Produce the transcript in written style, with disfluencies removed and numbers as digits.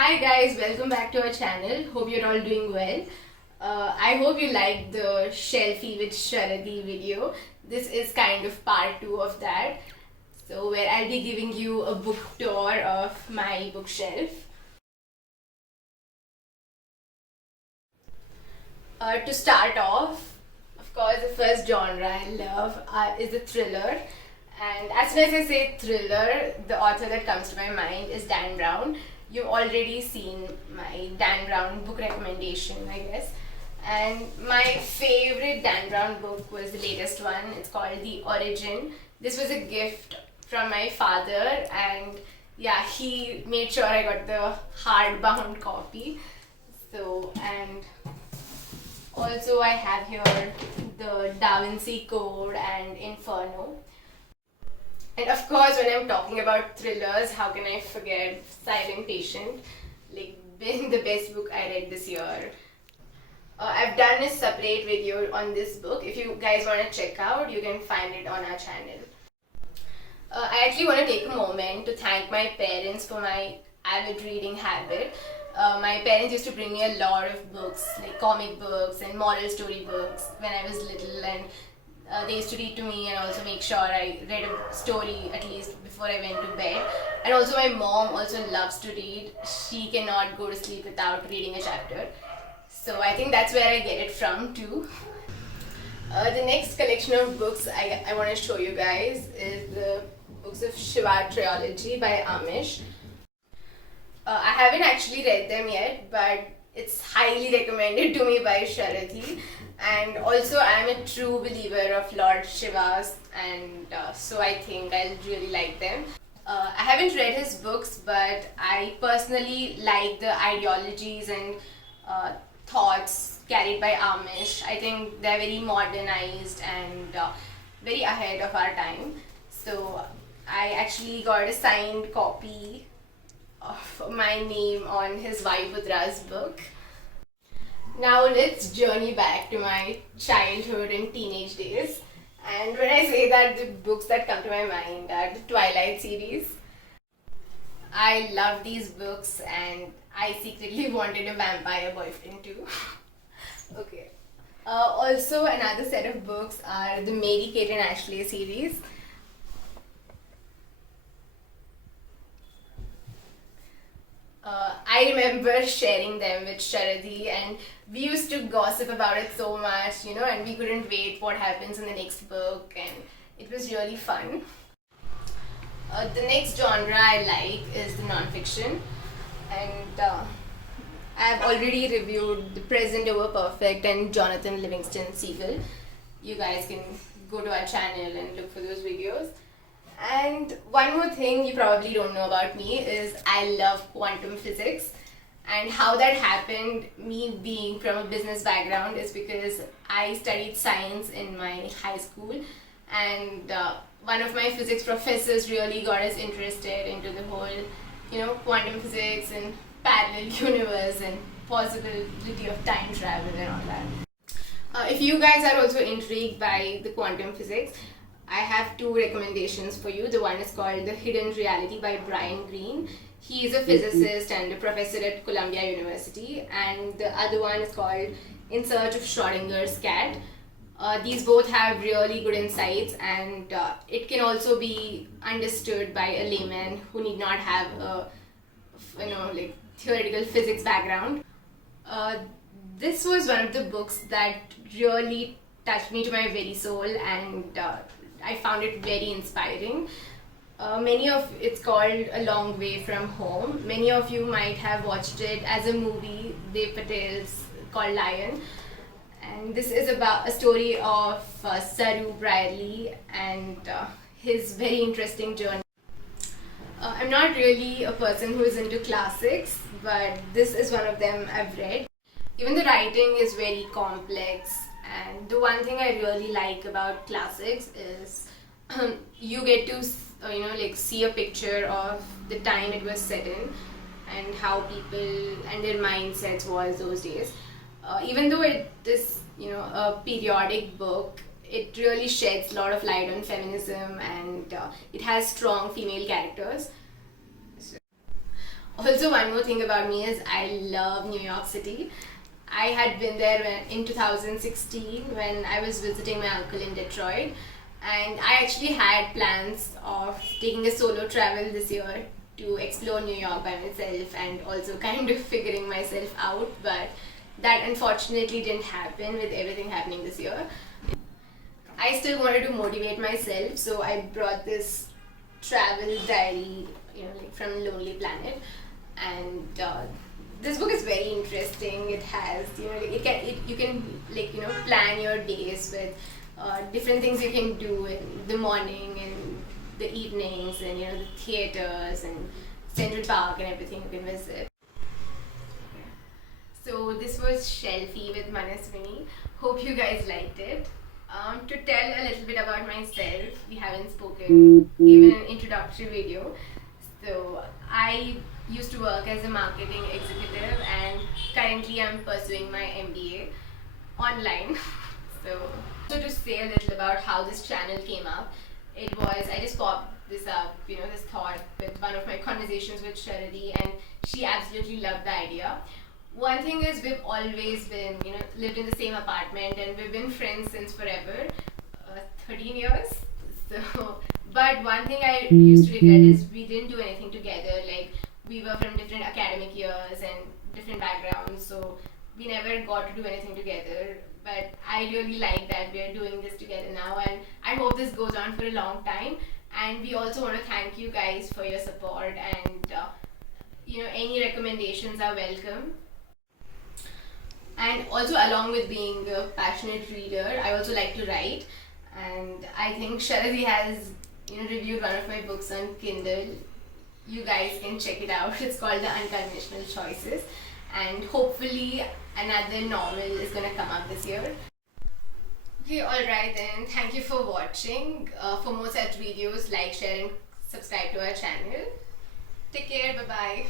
Hi guys, welcome back to our channel. Hope you're all doing well. I hope you liked the Shelfie with Sharadi video. This is kind of part 2 of that. So where I'll be giving you a book tour of my bookshelf. To start off, of course, the first genre I love is the thriller. And as soon as I say thriller, the author that comes to my mind is Dan Brown. You've already seen my Dan Brown book recommendation, I guess. And my favorite Dan Brown book was the latest one. It's called The Origin. This was a gift from my father, and yeah, he made sure I got the hardbound copy. So, and also I have here the Da Vinci Code and Inferno. And of course, when I'm talking about thrillers, how can I forget Silent Patient? Like, been the best book I read this year. I've done a separate video on this book. If you guys want to check out, you can find it on our channel. I actually want to take a moment to thank my parents for my avid reading habit. My parents used to bring me a lot of books, like comic books and moral story books when I was little, and they used to read to me and also make sure I read a story at least before I went to bed. And also my mom also loves to read. She cannot go to sleep without reading a chapter. So I think that's where I get it from too. The next collection of books I want to show you guys is the books of Shiva trilogy by Amish. I haven't actually read them yet, but it's highly recommended to me by Sharati. And also I'm a true believer of Lord Shiva's, and so I think I'll really like them. I haven't read his books, but I personally like the ideologies and thoughts carried by Amish. I think they're very modernized and very ahead of our time. So I actually got a signed copy of my name on his Vaiputra's book. Now let's journey back to my childhood and teenage days. And when I say that, the books that come to my mind are the Twilight series. I love these books and I secretly wanted a vampire boyfriend too. Okay. Also, another set of books are the Mary Kate and Ashley series. I remember sharing them with Sharadi, and we used to gossip about it so much, and we couldn't wait what happens in the next book, and it was really fun. The next genre I like is the non-fiction, and I've already reviewed The Present Over Perfect and Jonathan Livingston Seagull. You guys can go to our channel and look for those videos. And one more thing you probably don't know about me is I love quantum physics. And how that happened, me being from a business background, is because I studied science in my high school, and one of my physics professors really got us interested into the whole, quantum physics and parallel universe and possibility of time travel and all that. If you guys are also intrigued by the quantum physics, I have two recommendations for you. The one is called The Hidden Reality by Brian Greene. He is a physicist and a professor at Columbia University. And the other one is called In Search of Schrodinger's Cat. These both have really good insights, and it can also be understood by a layman who need not have a theoretical physics background. This was one of the books that really touched me to my very soul, and I found it very inspiring. It's called A Long Way From Home. Many of you might have watched it as a movie, Dev Patel's, called Lion. And this is about a story of Saru Brierley and his very interesting journey. I'm not really a person who is into classics, but this is one of them I've read. Even the writing is very complex, and the one thing I really like about classics is you get to see a picture of the time it was set in and how people and their mindsets was those days. Even though it is a periodic book, it really sheds a lot of light on feminism, and it has strong female characters. Also, one more thing about me is I love New York City. I had been there in 2016 when I was visiting my uncle in Detroit, and I actually had plans of taking a solo travel this year to explore New York by myself and also kind of figuring myself out, but that unfortunately didn't happen with everything happening this year. I still wanted to motivate myself, so I brought this travel diary, like from Lonely Planet, and this book is very interesting. It has, you can plan your days with different things you can do in the morning and the evenings, and the theaters and Central Park and everything you can visit. So this was Shelfie with Manaswini. Hope you guys liked it. To tell a little bit about myself, we haven't given an introductory video. So I used to work as a marketing executive, and currently I'm pursuing my MBA online. So to say a little about how this channel came up, it was, I just popped this up, this thought with one of my conversations with Sharadi, and she absolutely loved the idea. One thing is, we've always been, lived in the same apartment, and we've been friends since forever, 13 years. So, but one thing I used to regret is we didn't do anything together. Like, we were from different academic years and different backgrounds, so we never got to do anything together. But I really like that we are doing this together now, and I hope this goes on for a long time. And we also want to thank you guys for your support, and any recommendations are welcome. And also, along with being a passionate reader, I also like to write, and I think Sharadi has reviewed one of my books on Kindle. You guys can check it out. It's called The Unconventional Choices, and hopefully another novel is going to come up this year. Okay, alright then. Thank you for watching. For more such videos, like, share and subscribe to our channel. Take care. Bye-bye.